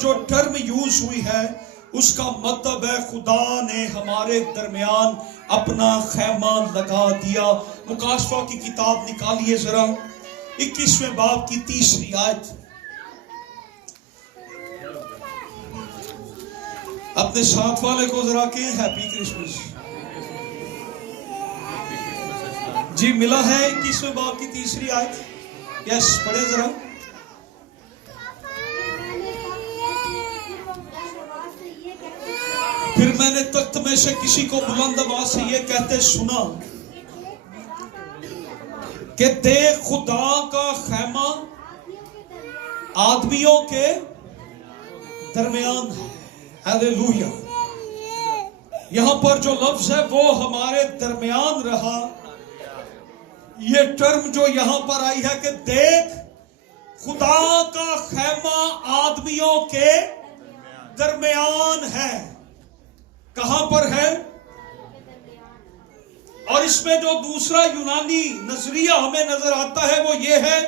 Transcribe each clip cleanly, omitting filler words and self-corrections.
جو term use ہوئی ہے اس کا مطلب ہے خدا نے ہمارے درمیان اپنا خیمہ لگا دیا۔ مکاشفہ کی کتاب نکالیے ذرا، 21ویں باب کی 3 آیت۔ اپنے ساتھ والے کو ذرا کہیں ہیپی کرسمس۔ جی ملا ہے 21ویں باب کی 3 آیت؟ یس پڑھیں ذرا۔ پھر میں نے تخت میں سے کسی کو بلند آواز سے یہ کہتے سنا کہ دیکھ خدا کا خیمہ آدمیوں کے درمیان ہے۔ ہیلیلویا۔ یہاں پر جو لفظ ہے وہ ہمارے درمیان رہا۔ یہ ٹرم جو یہاں پر آئی ہے کہ دیکھ خدا کا خیمہ آدمیوں کے درمیان ہے۔ کہاں پر ہے؟ اور اس میں جو دوسرا یونانی نظریہ ہمیں نظر آتا ہے وہ یہ ہے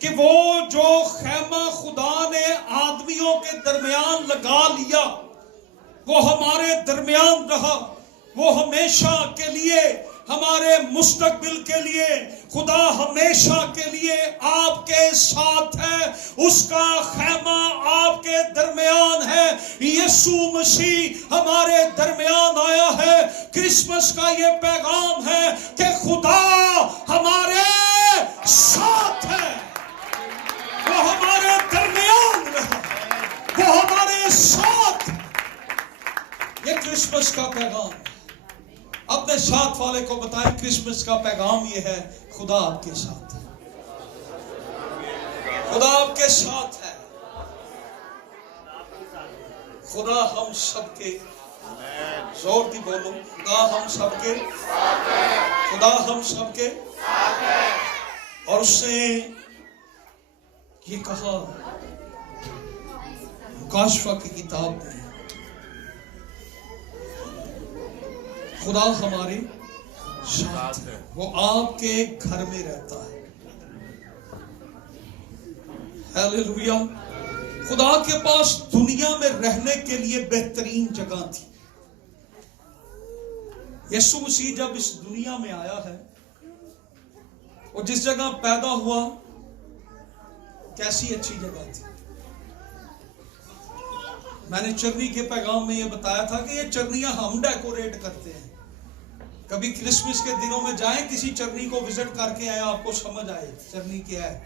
کہ وہ جو خیمہ خدا نے آدمیوں کے درمیان لگا لیا وہ ہمارے درمیان رہا، وہ ہمیشہ کے لیے ہمارے مستقبل کے لیے خدا ہمیشہ کے لیے آپ کے ساتھ ہے۔ اس کا خیمہ آپ کے درمیان ہے۔ یسوع مسیح ہمارے درمیان آیا ہے۔ کرسمس کا یہ پیغام ہے کہ خدا ہمارے ساتھ ہے، وہ ہمارے درمیان رہا، وہ ہمارے ساتھ۔ یہ کرسمس کا پیغام ہے۔ اپنے ساتھ والے کو بتائیں کرسمس کا پیغام یہ ہے، خدا آپ کے ساتھ ہے، خدا آپ کے ساتھ ہے، خدا ہم سب کے، زور دی بولو، خدا ہم سب کے، خدا ہم سب کے، اور اس نے یہ کہا مکاشفہ کی کتاب میں، خدا ہمارے ساتھ ہے، وہ آپ کے گھر میں رہتا ہے۔ ہیلیلویا۔ خدا کے پاس دنیا میں رہنے کے لیے بہترین جگہ تھی۔ یسوع مسیح جب اس دنیا میں آیا ہے اور جس جگہ پیدا ہوا کیسی اچھی جگہ تھی۔ میں نے چرنی کے پیغام میں یہ بتایا تھا کہ یہ چرنیاں ہم ڈیکوریٹ کرتے ہیں۔ کبھی کرسمس کے دنوں میں جائیں کسی چرنی کو وزٹ کر کے آئے، آپ کو سمجھ آئے چرنی کیا ہے۔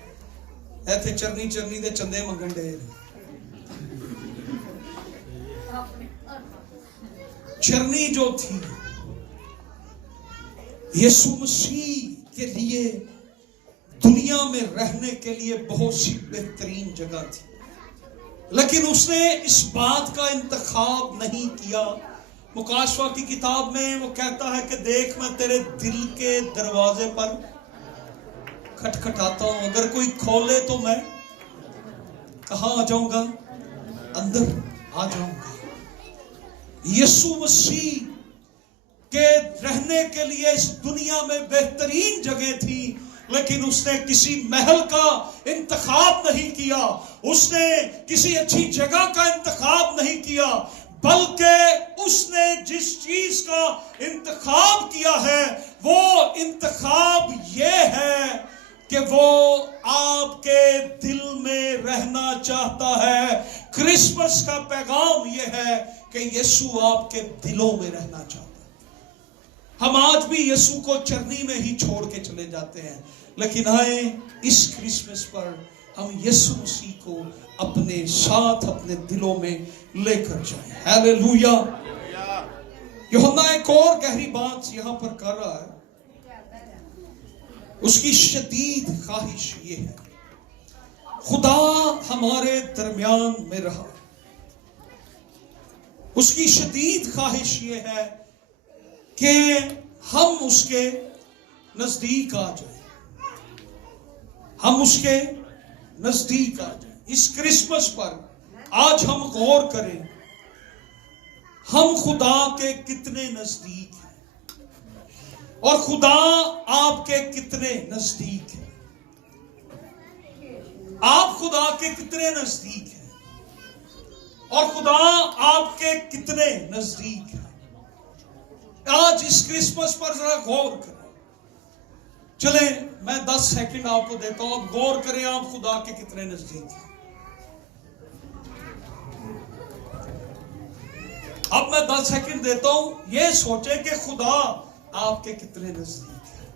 ایتھے چرنی چرنی دے چندے منگن ڈے۔ چرنی جو تھی یسوع مسیح کے لیے دنیا میں رہنے کے لیے بہت سی بہترین جگہ تھی، لیکن اس نے اس بات کا انتخاب نہیں کیا۔ مکاشفہ کی کتاب میں وہ کہتا ہے کہ دیکھ میں تیرے دل کے دروازے پر کھٹکھٹاتا ہوں، اگر کوئی کھولے تو میں کہاں آ جاؤں گا؟ اندر آ جاؤں گا۔ یسوع مسیح کے رہنے کے لیے اس دنیا میں بہترین جگہ تھی، لیکن اس نے کسی محل کا انتخاب نہیں کیا، اس نے کسی اچھی جگہ کا انتخاب نہیں کیا، بلکہ اس نے جس چیز کا انتخاب کیا ہے وہ انتخاب یہ ہے کہ وہ آپ کے دل میں رہنا چاہتا ہے۔ کرسمس کا پیغام یہ ہے کہ یسوع آپ کے دلوں میں رہنا چاہتا ہے۔ ہم آج بھی یسوع کو چرنی میں ہی چھوڑ کے چلے جاتے ہیں، لیکن آئے اس کرسمس پر ہم یسوع مسیح کو اپنے ساتھ اپنے دلوں میں لے کر جائیں۔ ہیلیلویا۔ یوحنا ایک اور گہری بات یہاں پر کر رہا ہے، اس کی شدید خواہش یہ ہے خدا ہمارے درمیان میں رہا۔ اس کی شدید خواہش یہ ہے کہ ہم اس کے نزدیک آ جائیں، ہم اس کے نزدیک آ جائیں۔ اس کرسمس پر آج ہم غور کریں، ہم خدا کے کتنے نزدیک ہیں اور خدا آپ کے کتنے نزدیک ہیں۔ آپ خدا کے کتنے نزدیک ہیں؟ اور خدا آپ کے کتنے نزدیک ہے. آج اس کرسمس پر ذرا غور کریں. چلیں میں 10 سیکنڈ آپ کو دیتا ہوں, اب غور کریں آپ خدا کے کتنے نزدیک ہیں. اب میں 10 سیکنڈ دیتا ہوں, یہ سوچیں کہ خدا آپ کے کتنے نزدیک ہے.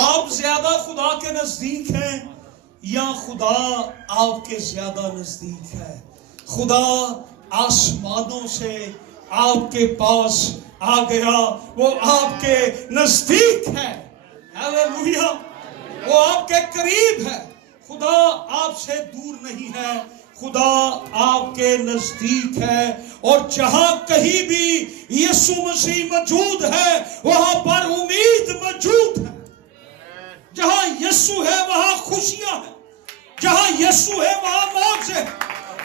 آپ زیادہ خدا کے نزدیک ہیں یا خدا آپ کے زیادہ نزدیک ہے. خدا آسمانوں سے آپ کے پاس آ گیا, وہ آپ کے نزدیک ہے. ہیلیلویا, وہ آپ کے قریب ہے. خدا آپ سے دور نہیں ہے, خدا آپ کے نزدیک ہے. اور جہاں کہیں بھی یسوع مسیح موجود ہے وہاں پر امید موجود ہے. جہاں یسوع ہے وہاں خوشیاں ہیں. جہاں یسوع ہے وہاں موج ہے.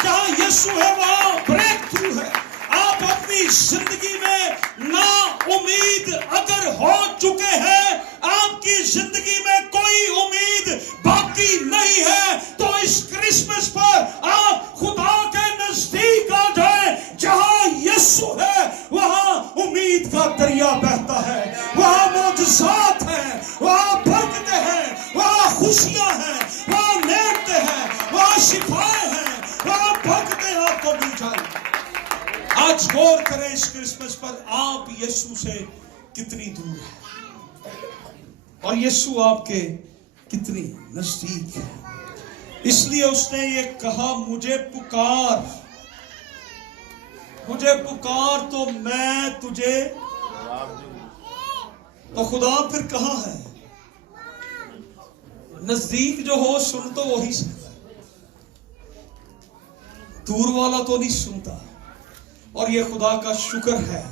جہاں یسوع ہے وہاں بریک تھرو ہے. آپ اپنی زندگی میں نا امید اگر ہو چکے ہیں, آپ کی زندگی میں کوئی امید باقی نہیں ہے, تو اس کرسمس پر آپ خدا کے نزدیک آ جائیں. جہاں یسوع ہے وہاں امید کا دریا بہتا ہے, وہاں معجزات ہیں, وہاں برکتیں ہیں, وہاں خوشیاں ہیں, وہاں نعمتیں ہیں, وہاں شفائیں ہیں, وہاں برکتیں آپ کو مل جائیں. آج غور کریں اس کرسمس پر, آپ یسوع سے کتنی دور ہیں اور یسوع آپ کے کتنی نزدیک ہے. اس لیے اس نے یہ کہا, مجھے پکار, مجھے پکار تو میں تجھے. تو خدا پھر کہاں ہے؟ نزدیک جو ہو سن تو وہی سنتا ہے, دور والا تو نہیں سنتا. اور یہ خدا کا شکر ہے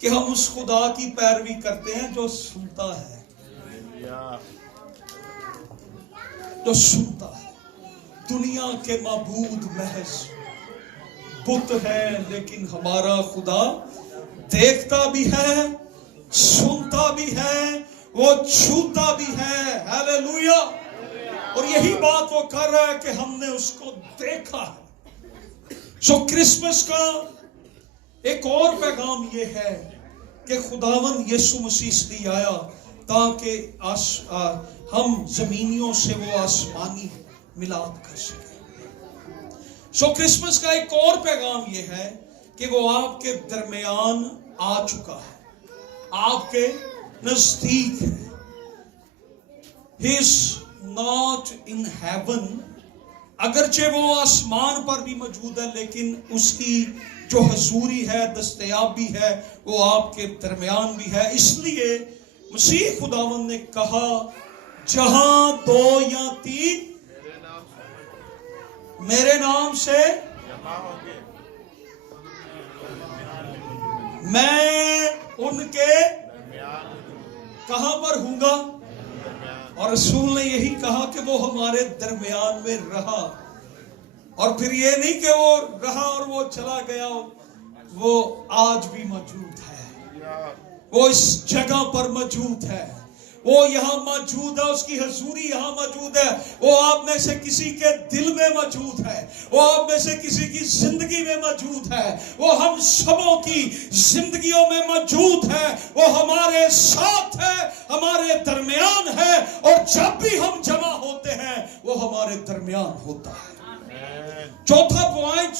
کہ ہم اس خدا کی پیروی کرتے ہیں جو سنتا ہے, جو سنتا ہے. دنیا کے معبود محض بت ہے, لیکن ہمارا خدا دیکھتا بھی ہے, سنتا بھی ہے, وہ چھوتا بھی ہے. ہیلیلویا. اور یہی بات وہ کر رہا ہے کہ ہم نے اس کو دیکھا ہے. سو کرسمس کا ایک اور پیغام یہ ہے کہ خداوند یسوع مسیح اس لیے آیا تاکہ ہم زمینیوں سے وہ آسمانی ملاپ کر سکیں. سو کرسمس کا ایک اور پیغام یہ ہے کہ وہ آپ کے درمیان آ چکا ہے, آپ کے نزدیک ہے. He is not in heaven, اگرچہ وہ آسمان پر بھی موجود ہے, لیکن اس کی جو حضوری ہے, دستیابی ہے, وہ آپ کے درمیان بھی ہے. اس لیے مسیح خداوند نے کہا, جہاں 2 یا 3 میرے نام سے میں ان کے کہاں پر ہوں گا. اور رسول نے یہی کہا کہ وہ ہمارے درمیان میں رہا. اور پھر یہ نہیں کہ وہ رہا اور وہ چلا گیا, وہ آج بھی موجود ہے, وہ اس جگہ پر موجود ہے, وہ یہاں موجود ہے, اس کی حضوری یہاں موجود ہے. وہ آپ میں سے کسی کے دل میں موجود ہے, وہ آپ میں سے کسی کی زندگی میں موجود ہے, وہ ہم سبوں کی زندگیوں میں موجود ہے. وہ ہمارے ساتھ ہے, ہمارے درمیان ہے, اور جب بھی ہم جمع ہوتے ہیں وہ ہمارے درمیان ہوتا ہے. چوتھا پوائنٹ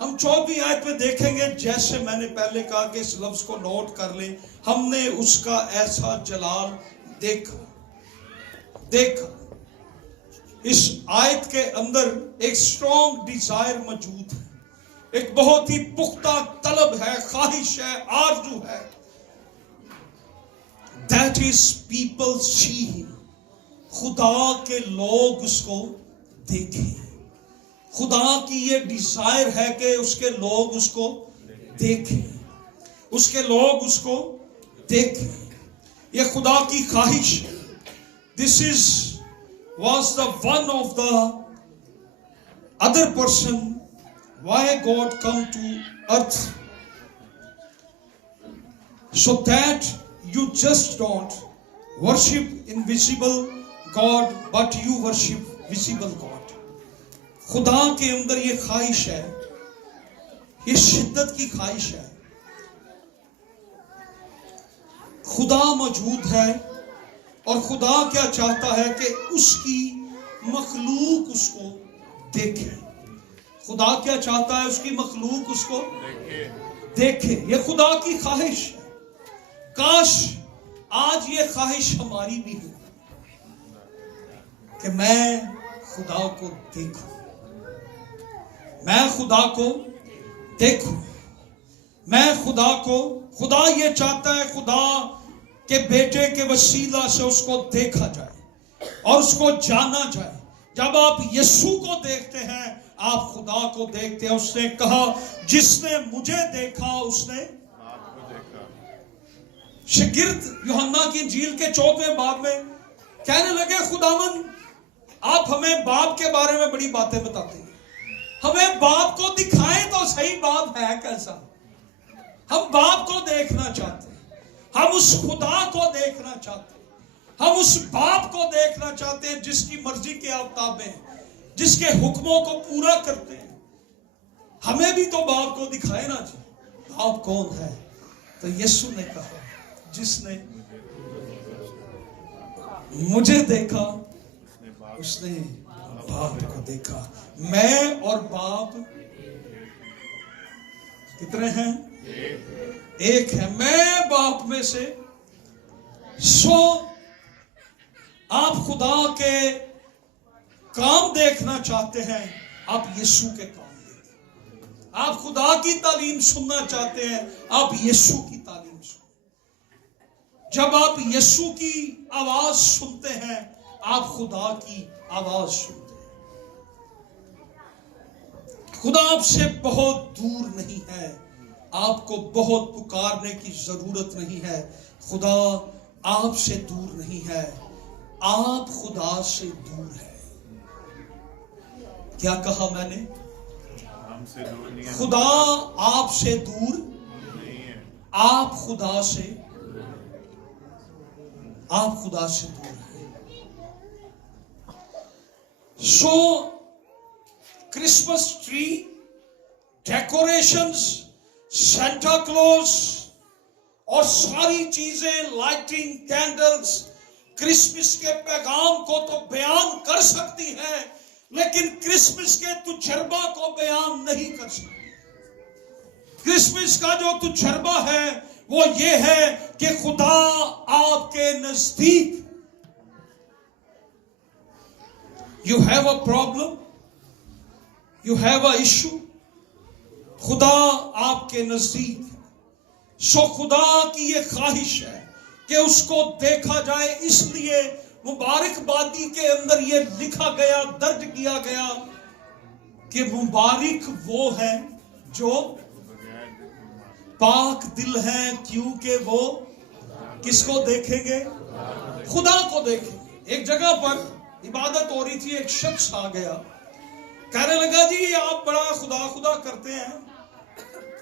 ہم 14ویں آیت میں دیکھیں گے. جیسے میں نے پہلے کہا کہ اس لفظ کو نوٹ کر لیں, ہم نے اس کا ایسا جلال دیکھا. اس آیت کے اندر ایک اسٹرانگ ڈیزائر موجود ہے, ایک بہت ہی پختہ طلب ہے, خواہش ہے, آرزو ہے. That is people see him. خدا کے لوگ اس کو دیکھیں. خدا کی یہ ڈیزائر ہے کہ اس کے لوگ اس کو دیکھیں, اس کے لوگ اس کو دیکھیں. یہ خدا کی خواہش ہے. This was the one of the other person why God come to earth, so that you just don't worship invisible God but you worship visible God. خدا کے اندر یہ خواہش ہے، یہ شدت کی خواہش ہے، خدا موجود ہے اور خدا کیا چاہتا ہے کہ اس کی مخلوق اس کو دیکھے۔ خدا کیا چاہتا ہے؟ اس کی مخلوق اس کو دیکھے۔ یہ خدا کی خواہش ہے۔ کاش آج یہ خواہش ہماری بھی ہو کہ میں خدا کو دیکھوں، میں خدا کو دیکھوں، میں خدا کو، خدا یہ چاہتا ہے خدا کے بیٹے کے وسیلہ سے اس کو دیکھا جائے اور اس کو جانا جائے۔ جب آپ یسوع کو دیکھتے ہیں آپ خدا کو دیکھتے ہیں۔ اس نے کہا جس نے مجھے دیکھا اس نے آپ کو دیکھا۔ شاگرد یوحنا کی انجیل کے 14ویں باب میں کہنے لگے خداوند آپ ہمیں باپ کے بارے میں بڑی باتیں بتاتے ہیں، ہمیں باپ کو دکھائیں تو صحیح باپ ہے کیسا۔ ہم باپ کو دیکھنا چاہتے ہیں، ہم اس خدا کو دیکھنا چاہتے ہیں، ہم اس باپ کو دیکھنا چاہتے ہیں جس کی مرضی کے تابع، جس کے حکموں کو پورا کرتے ہیں۔ ہمیں بھی تو باپ کو دکھائے نا جی، باپ کون ہے؟ تو یسوع نے کہا جس نے مجھے دیکھا اس نے باپ کو دیکھا۔ میں اور باپ کتنے ہیں؟ ایک ہے۔ میں باپ میں سے، سو آپ خدا کے کام دیکھنا چاہتے ہیں، آپ یسوع کے کام دیکھیں۔ آپ خدا کی تعلیم سننا چاہتے ہیں، آپ یسوع کی تعلیم سنیں۔ جب آپ یسوع کی آواز سنتے ہیں آپ خدا کی آواز سنتے ہیں۔ خدا آپ سے بہت دور نہیں ہے، آپ کو بہت پکارنے کی ضرورت نہیں ہے۔ خدا آپ سے دور نہیں ہے، آپ خدا سے دور ہے۔ کیا کہا میں نے؟ خدا آپ سے دور نہیں ہے، آپ خدا سے دور ہے۔ سو کرسمس ٹری، ڈیکوریشنز، سینٹا کلوز اور ساری چیزیں، لائٹنگ، کینڈلز کرسمس کے پیغام کو تو بیان کر سکتی ہے لیکن کرسمس کے تجربہ کو بیان نہیں کر سکتی۔ کرسمس کا جو تجربہ ہے وہ یہ ہے کہ خدا آپ کے نزدیک۔ You have a problem, you have a issue، خدا آپ کے نزدیک ہے۔ سو خدا کی یہ خواہش ہے کہ اس کو دیکھا جائے، اس لیے مبارک بادی کے اندر یہ لکھا گیا، درج کیا گیا کہ مبارک وہ ہیں جو پاک دل ہیں کیونکہ وہ کس کو دیکھیں گے؟ خدا کو دیکھیں گے۔ ایک جگہ پر عبادت ہو رہی تھی، ایک شخص آ گیا، کہنے لگا جی آپ بڑا خدا خدا کرتے ہیں،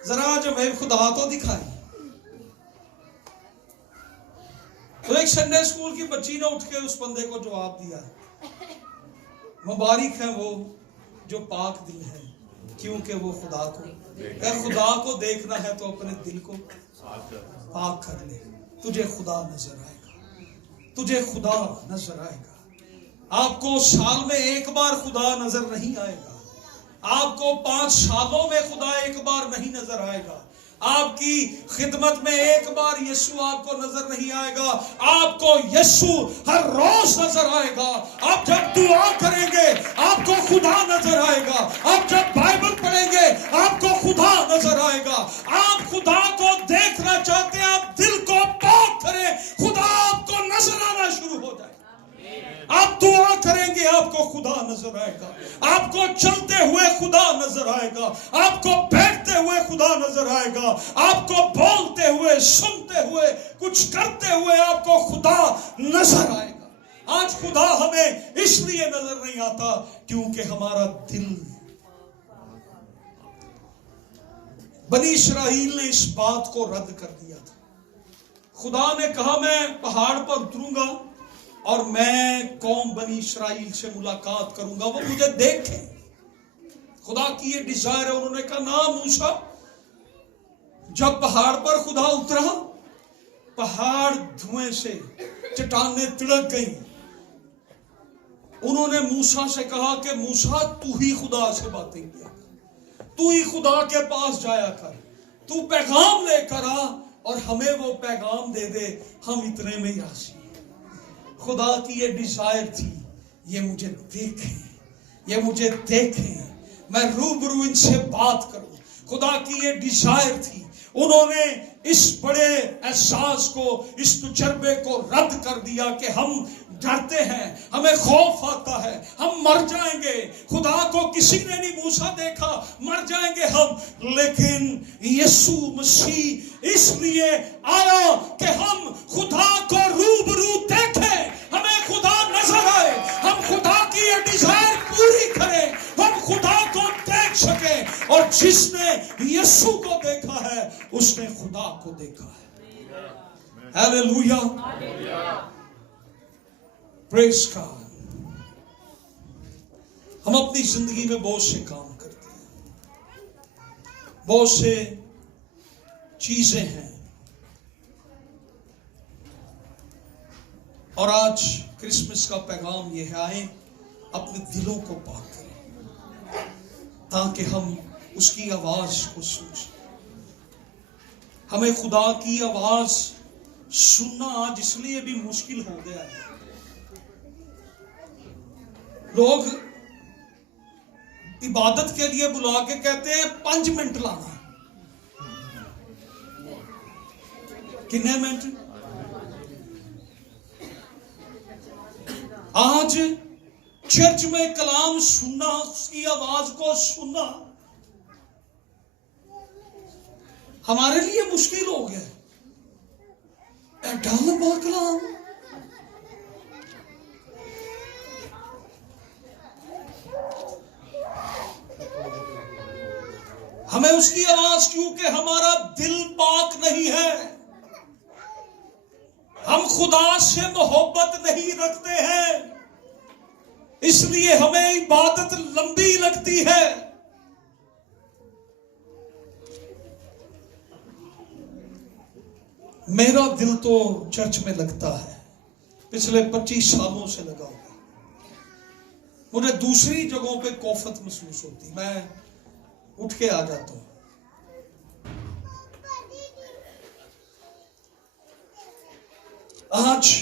ذرا جو میں خدا تو دکھائیں۔ تو ایک سنڈے اسکول کی بچی نے اٹھ کے اس بندے کو جواب دیا، مبارک ہیں وہ جو پاک دل ہے کیونکہ وہ خدا کو، اگر خدا کو دیکھنا ہے تو اپنے دل کو پاک کر لے، تجھے خدا نظر آئے گا، تجھے خدا نظر آئے گا۔ آپ کو سال میں ایک بار خدا نظر نہیں آئے گا، آپ کو 5 سالوں میں خدا ایک بار نہیں نظر آئے گا، آپ کی خدمت میں ایک بار یسوع آپ کو نظر نہیں آئے گا، آپ کو یسوع ہر روز نظر آئے گا۔ آپ جب دعا کریں گے آپ کو خدا نظر آئے گا، آپ جب بائبل پڑھیں گے آپ کو خدا نظر آئے گا۔ آپ خدا کو دیکھنا چاہتے ہیں، آپ دل کو پاک کریں، خدا آپ کو نظر آنا شروع ہو جائے۔ آپ دعا کریں گے آپ کو خدا نظر آئے گا، آپ کو چلتے ہوئے خدا نظر آئے گا، آپ کو بیٹھتے ہوئے خدا نظر آئے گا، آپ کو بولتے ہوئے، سنتے ہوئے، کچھ کرتے ہوئے آپ کو خدا نظر آئے گا۔ آج خدا ہمیں اس لیے نظر نہیں آتا کیونکہ ہمارا دل، بنی اسرائیل نے اس بات کو رد کر دیا تھا۔ خدا نے کہا میں پہاڑ پر اتروں گا اور میں قوم بنی اسرائیل سے ملاقات کروں گا، وہ مجھے دیکھیں، خدا کی یہ ڈیزائر ہے. انہوں نے کہا نا موسیٰ، جب پہاڑ پر خدا اترا، پہاڑ دھوئیں سے، چٹانیں تڑک گئیں. انہوں نے موسیٰ سے کہا کہ موسیٰ تو ہی خدا سے باتیں کیا کر، تو ہی خدا کے پاس جایا کر، تو پیغام لے کر آ اور ہمیں وہ پیغام دے دے، ہم اتنے میں ہی راضی ہیں. خدا کی یہ ڈیزائر تھی، یہ مجھے دیکھیں، یہ مجھے دیکھیں، میں روبرو ان سے بات کروں. خدا کی یہ ڈیزائر تھی. انہوں نے اس بڑے احساس کو، اس تجربے کو رد کر دیا کہ ہم ڈرتے ہیں، ہمیں خوف آتا ہے، ہم مر جائیں گے. خدا کو کسی نے نہیں موسیٰ دیکھا، مر جائیں گے ہم. لیکن یسوع مسیح اس لیے آیا کہ ہم خدا کو روبرو دیکھیں، ہمیں خدا نظر آئے، ہم خدا کی یہ ڈیزائر پوری کریں، ہم خدا کو دیکھ سکیں. اور جس نے یسوع کو دیکھا ہے اس نے خدا کو دیکھا ہے. ہیلیلویا، پریز گاڈ. ہم اپنی زندگی میں بہت سے کام کرتے ہیں، بہت سے چیزیں ہیں، اور آج کرسمس کا پیغام یہ ہے، آئیں اپنے دلوں کو پاک کریں تاکہ ہم اس کی آواز کو سن سکیں. ہمیں خدا کی آواز سننا آج اس لیے بھی مشکل ہو گیا ہے. لوگ عبادت کے لیے بلا کے کہتے ہیں 5 منٹ لانا. کتنے منٹ؟ آج چرچ میں کلام سننا، اس کی آواز کو سننا ہمارے لیے مشکل ہو گیا. ایڈا لمبا کلام، ہمیں اس کی آواز، کیونکہ ہمارا دل پاک نہیں ہے، ہم خدا سے محبت نہیں رکھتے ہیں، اس لیے ہمیں عبادت لمبی لگتی ہے. میرا دل تو چرچ میں لگتا ہے، پچھلے 25 سالوں سے لگا ہوا. مجھے دوسری جگہوں پہ کوفت محسوس ہوتی، میں اٹھ کے آ جاتا ہوں. آج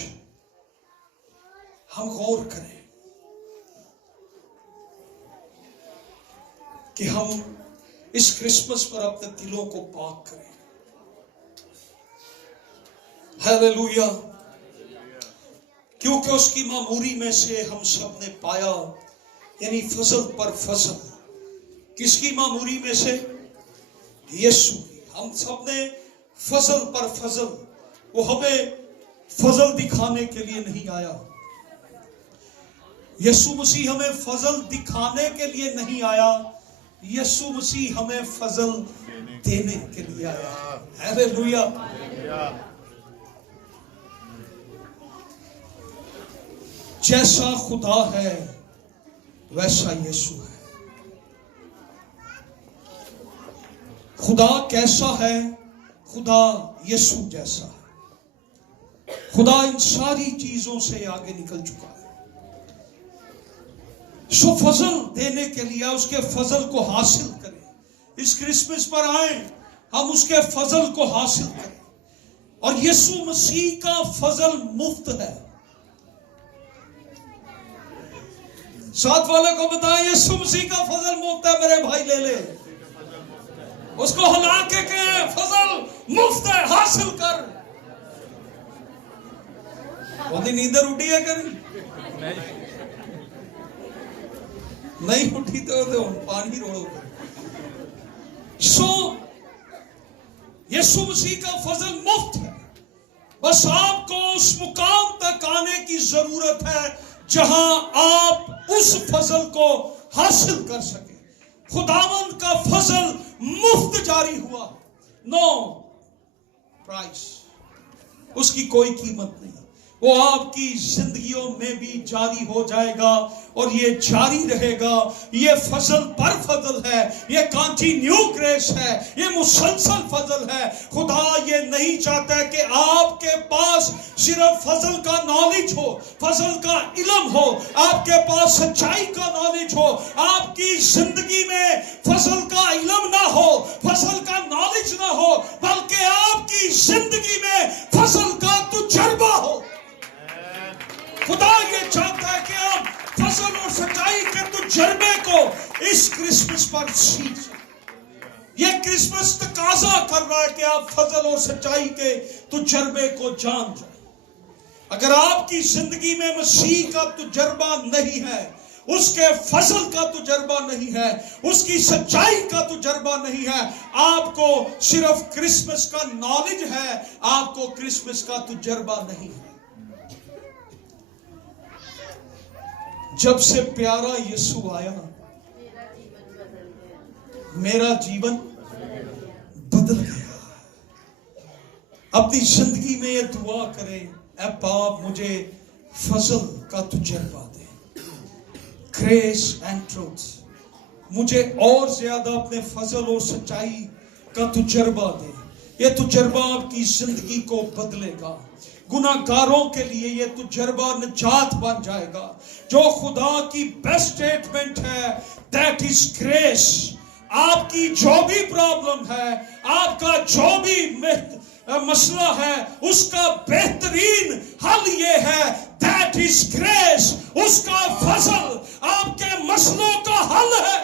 ہم غور کریں کہ ہم اس کرسمس پر اپنے دلوں کو پاک کریں. ہیلیلویا. کیونکہ اس کی معموری میں سے ہم سب نے پایا، یعنی فضل پر فضل. کس کی معموری میں سے؟ یسوع کی. ہم سب نے فضل پر فضل. وہ ہمیں فضل دکھانے کے لیے نہیں آیا، یسوع مسیح ہمیں فضل دکھانے کے لیے نہیں آیا، یسوع مسیح ہمیں فضل دینے کے لیے آیا. ہیلیلویا. جیسا خدا ہے ویسا یسوع ہے. خدا کیسا ہے؟ خدا یسوع جیسا ہے. خدا ان ساری چیزوں سے آگے نکل چکا ہے. سو فضل دینے کے لیے اس کے فضل کو حاصل کریں. اس کرسمس پر آئیں، ہم اس کے فضل کو حاصل کریں. اور یسوع مسیح کا فضل مفت ہے. ساتھ والے کو بتائیں یسوع مسیح کا فضل مفت ہے. میرے بھائی لے لے، اس کو ہلا کے کہیں فضل مفت ہے، حاصل کر. وہ دن ادھر اٹھی ہے کر نہیں اٹھی تو پانی روڑو. سو یسوع مسیح کا فضل مفت ہے. بس آپ کو اس مقام تک آنے کی ضرورت ہے جہاں آپ اس فضل کو حاصل کر سکیں. خداوند کا فضل مفت جاری ہوا، نو پرائس، اس کی کوئی قیمت نہیں. وہ آپ کی زندگیوں میں بھی جاری ہو جائے گا اور یہ جاری رہے گا. یہ فضل پر فضل ہے, یہ کنٹینیو گریس ہے, یہ مسلسل فضل ہے. خدا یہ نہیں چاہتا کہ آپ کے پاس صرف فضل کا نالج ہو, فضل کا علم ہو, آپ کے پاس سچائی کا نالج ہو, آپ کی زندگی میں فضل کا علم نہ ہو, فضل کا نالج نہ ہو, بلکہ آپ کی زندگی میں فضل کا تجربہ ہو. خدا یہ چاہتا ہے کہ آپ فضل اور سچائی کے تجربے کو اس کرسمس پر سیکھ. یہ کرسمس تقاضا کر رہا ہے کہ آپ فضل اور سچائی کے تجربے کو جان جائیں. اگر آپ کی زندگی میں مسیح کا تجربہ نہیں ہے, اس کے فضل کا تجربہ نہیں ہے, اس کی سچائی کا تجربہ نہیں ہے, آپ کو صرف کرسمس کا نالج ہے, آپ کو کرسمس کا تجربہ نہیں ہے. جب سے پیارا یسوع آیا میرا جیون بدل گیا. اپنی زندگی میں یہ دعا کریں, اے باپ مجھے فضل کا تجربہ دے, گریس اینڈ ٹروتھ. مجھے اور زیادہ اپنے فضل اور سچائی کا تجربہ دے. یہ تجربہ آپ کی زندگی کو بدلے گا. گناہگاروں کے لیے یہ تجربہ نجات بن جائے گا. جو خدا کی بیسٹ سٹیٹمنٹ ہے, دیٹ از گریس. آپ کی جو بھی پرابلم ہے, آپ کا جو بھی مسئلہ ہے, اس کا بہترین حل یہ ہے, دیٹ از گریس. اس کا فضل آپ کے مسئلوں کا حل ہے.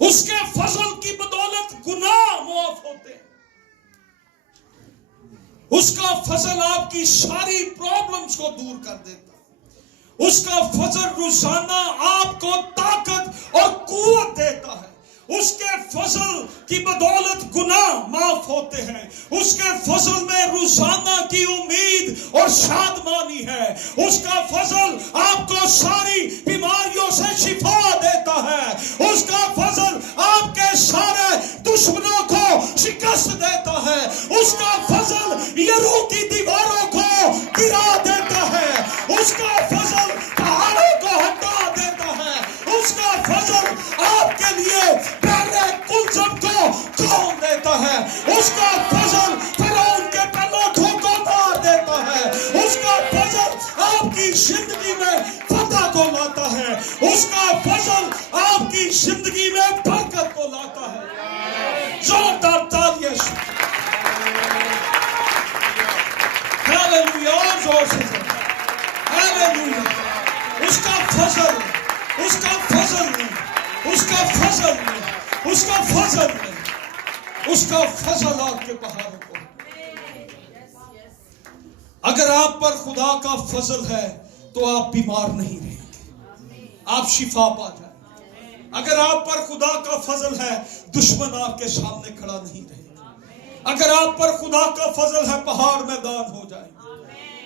اس کے فضل کی بدولت گناہ معاف ہوتے ہیں. اس کا فضل آپ کی ساری پرابلمز کو دور کر دیتا ہے. اس کا فضل روزانہ آپ کو طاقت اور قوت دیتا ہے. اس کے فضل کی بدولت گناہ معاف ہوتے ہیں. اس کے فضل میں روزانہ کی امید اور شادمانی ہے. اس کا فضل آپ کو ساری بیماریوں سے شفا دیتا ہے. اس کا فضل آپ کے سارے دشمنوں کو شکست دیتا ہے. اس کا فضل یریکو کی دیواروں کو گرا دیتا ہے. اس کا فضل پہاڑوں کو ہٹا دیتا ہے. اس کا فضل آپ کے لیے پہلے کلزم کو کھول دیتا ہے. اس کا فضل فرعون کے پلوٹوں کو مار دیتا ہے. اس کا فضل آپ کی زندگی میں فتح کو لاتا ہے. اس کا فضل آپ کی زندگی میں برکت کو لاتا ہے. زوردار تالیاں. ہاللویا. زور سے ہاللویا. اس کا فضل, اس کا فضل نہیں, اس کا فضل نہیں, اس کا فضل نہیں, اس کا فضل آپ کے پہاڑوں کو. اگر آپ پر خدا کا فضل ہے تو آپ بیمار نہیں رہیں گے, آپ شفا پا جائیں. اگر آپ پر خدا کا فضل ہے دشمن آپ کے سامنے کھڑا نہیں رہے گا. اگر آپ پر خدا کا فضل ہے پہاڑ میدان ہو جائیں گے.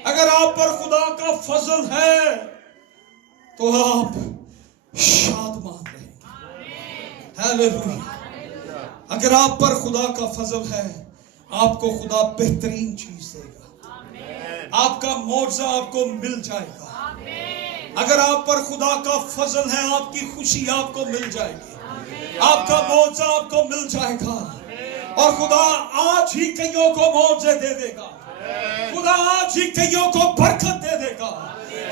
اگر آپ پر خدا کا فضل ہے تو آپ شادمان رہیں گے. ہاللویا. اگر آپ پر خدا کا فضل ہے آپ کو خدا بہترین چیز دے گا. آپ کا معجزہ آپ کو مل جائے گا. اگر آپ پر خدا کا فضل ہے آپ کی خوشی آپ کو مل جائے گی. آپ کا معجزہ آپ کو مل جائے گا. اور خدا آج ہی کئیوں کو معجزے دے دے گا. خدا آج ہی کئیوں کو برکت دے دے گا.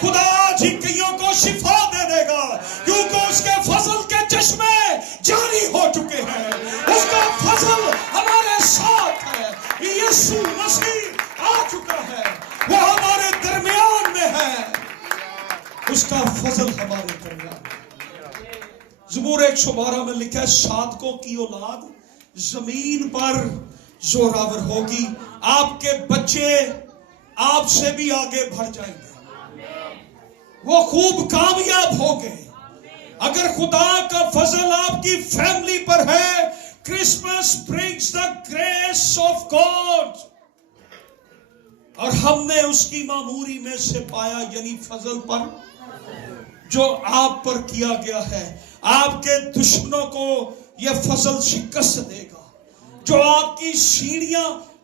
خدا آج ہی کئیوں کو شفا دے دے گا, کیونکہ اس کے فضل کے چشمے جاری ہو چکے ہیں. اس کا فضل ہمارے ساتھ ہے. یسوع مسیح آ چکا ہے, وہ ہمارے درمیان میں ہے. اس کا فضل ہمارے درمیان میں. زبور 112 میں لکھا ہے, صادقوں کی اولاد زمین پر زوراور ہوگی. آپ کے بچے آپ سے بھی آگے بڑھ جائیں گے. وہ خوب کامیاب ہو گئے. اگر خدا کا فضل آپ کی فیملی پر ہے, Christmas brings the grace of God. اور ہم نے اس کی معموری میں سے پایا, یعنی فضل پر جو آپ پر کیا گیا ہے. آپ کے دشمنوں کو یہ فضل شکست دے گا. جو آپ کی سیڑھیاں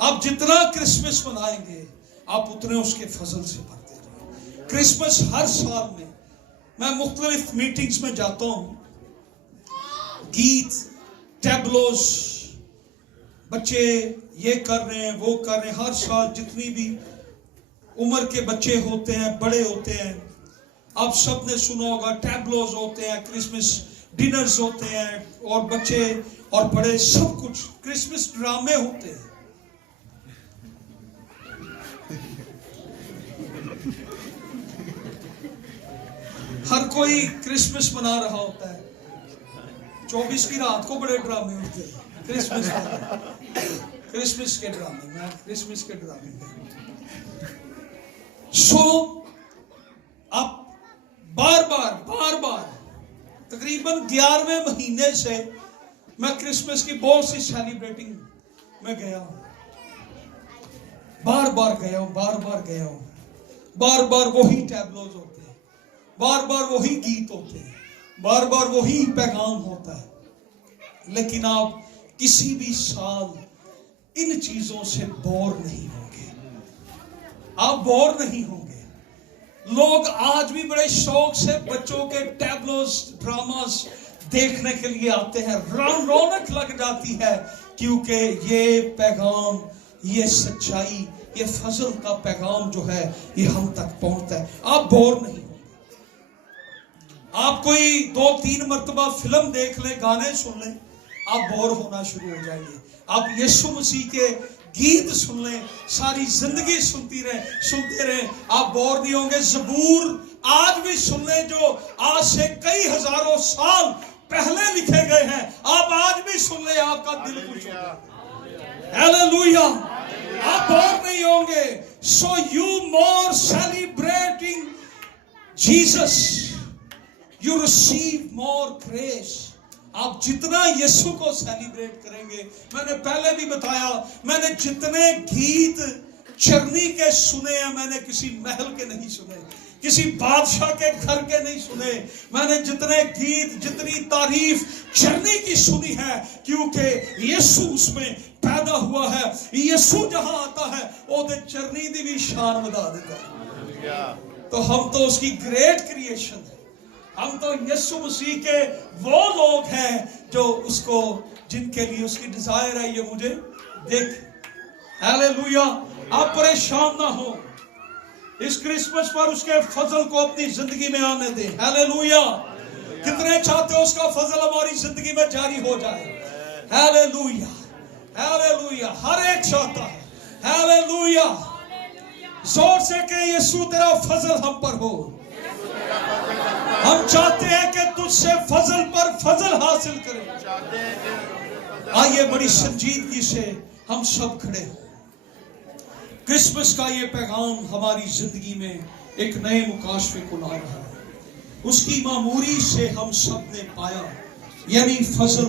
آپ جتنا کرسمس منائیں گے آپ اتنے اس کے فضل سے بھرتے جائیں. کرسمس ہر سال میں مختلف میٹنگز میں جاتا ہوں، گیت، ٹیبلوز، بچے یہ کر رہے ہیں وہ کر رہے ہیں. ہر سال جتنی بھی عمر کے بچے ہوتے ہیں، بڑے ہوتے ہیں، آپ سب نے سنا ہوگا ٹیبلوز ہوتے ہیں، کرسمس ڈنرز ہوتے ہیں، اور بچے اور بڑے سب کچھ کرسمس ڈرامے ہوتے ہیں. ہر کوئی کرسمس منا رہا ہوتا ہے. 24 کی رات کو بڑے ڈرامے ہوتے ہیں کرسمس کے ڈرامے. میں کرسمس کے ڈرامے اب بار بار تقریباً 11ویں مہینے سے میں کرسمس کی بہت سی سیلیبریٹنگ میں گیا ہوں. بار بار وہی ٹیبلوز ہوتے ہیں، بار بار وہی گیت ہوتے ہیں، بار بار وہی پیغام ہوتا ہے. لیکن آپ کسی بھی سال ان چیزوں سے بور نہیں ہوں گے. آپ بور نہیں ہوں گے. لوگ آج بھی بڑے شوق سے بچوں کے ٹیبلوز ڈراماز دیکھنے کے لیے آتے ہیں. رونق لگ جاتی ہے کیونکہ یہ پیغام، یہ سچائی، یہ فضل کا پیغام جو ہے یہ ہم تک پہنچتا ہے. آپ بور نہیں ہوں گے. آپ کوئی 2-3 مرتبہ فلم دیکھ لیں، گانے سن لیں، آپ بور ہونا شروع ہو جائیں گے. آپ یسوع مسیح کے گیت سن لیں، ساری زندگی سنتے رہیں، آپ بور نہیں ہوں گے. زبور آج بھی سن لیں جو آج سے کئی ہزاروں سال پہلے لکھے گئے ہیں، آپ آج بھی سن لیں، آپ کا دل خوش ہو جائے. ہیلیلویا. آپ بور نہیں ہوں گے. So you more celebrating Jesus, you receive more grace. آپ جتنا یسوع کو سیلیبریٹ کریں گے، میں نے پہلے بھی بتایا، میں نے جتنے گیت چرنی کے سنے ہیں، میں نے کسی محل کے نہیں سنے، کسی بادشاہ کے گھر کے نہیں سنے. میں نے جتنے گیت، جتنی تعریف چرنی کی سنی ہے، کیونکہ یسوع اس میں پیدا ہوا ہے. یسوع جہاں آتا ہے وہ دے چرنی دی بھی شان بدا دیتا ہے. تو ہم تو اس کی گریٹ کریشن ہے. ہم تو یسوع مسیح کے وہ لوگ ہیں جو اس کو، جن کے لیے اس کی ڈیزائر ہے یہ مجھے دیکھ. ہیلیلویا. آپ پریشان نہ ہو، اس کرسمس پر اس کے فضل کو اپنی زندگی میں آنے دیں. ہیلیلویا. کتنے چاہتے ہو اس کا فضل ہماری زندگی میں جاری ہو جائے؟ ہیلیلویا. ہیلیلویا. ہر ایک چاہتا ہے. ہیلیلویا. زور سے کہ یسوع تیرا فضل ہم پر ہو. ہم چاہتے ہیں کہ تجھ سے فضل پر فضل حاصل کریں. آئیے بڑی سنجیدگی سے ہم سب کھڑے ہوں. کرسمس کا یہ پیغام ہماری زندگی میں ایک نئے مکاشفے کو لا رہا ہے. اس کی معموری سے ہم سب نے پایا، یعنی فضل.